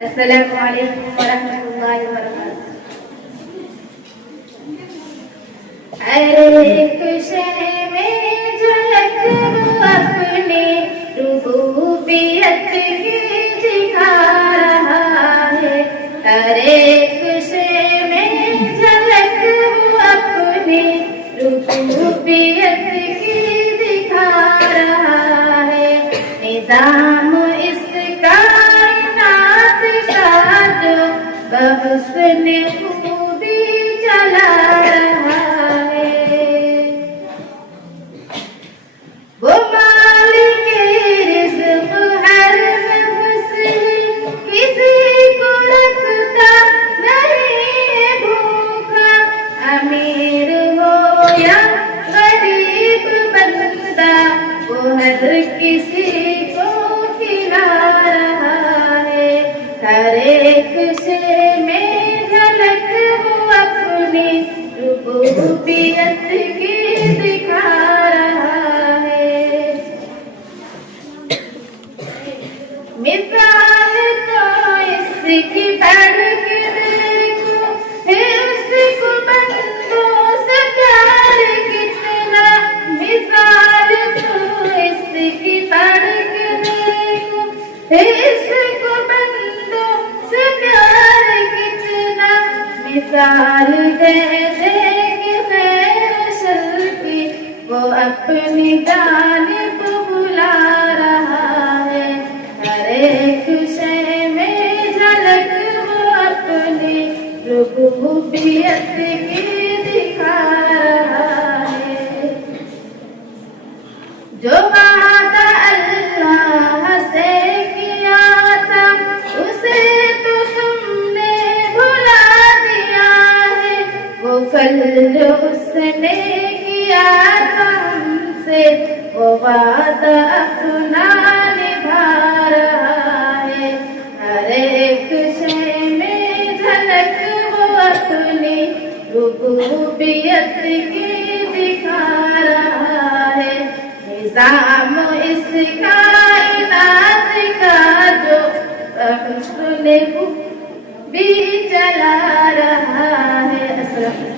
अस्सलामु अलैकुम वरहमतुल्लाहि वबरकातुहू। हर एक शय में झलक वो अपनी रुबूबियत की दिखा रहा है। हर एक शय में झलक वो अपनी रुबूबियत की दिखा रहा है। निजाम इस कायनात का जो बहुस्न खूबी चला रहा है, वो मालिक रिज़्क़ हर नफ्स है, किसी को रखता नहीं है भूखा। अमीर हो या गरीब बंदा, वो हर किसी को खिला रहा है। हर एक शय में झलक वो अपनी रुबूबियत की दिखा रहा है। मिसाल तो इसकी पढ़ के देखो, है उसको बंदों से प्यार कितना। मिसाल तो इसकी पढ़ के देखो, है इसको बंदों से प्यार कितना। मिसाल दे देंगे खैर शर की, वो अपनी जानिब बुला रहा है। हर एक शय में झलक वो अपनी रुबूबियत की दिखा रहा है। जो वादा अल्लाह से किया था, उसे तो तुमने भुला दिया है। वो कल जो उसने किया था हमसे, वो वादा अपना निभा रहा है। हर एक शय में झलक वो अपनी रुबूबियत की दिखा रहा है। निजाम इस कायनात का जो भी चला रहा है।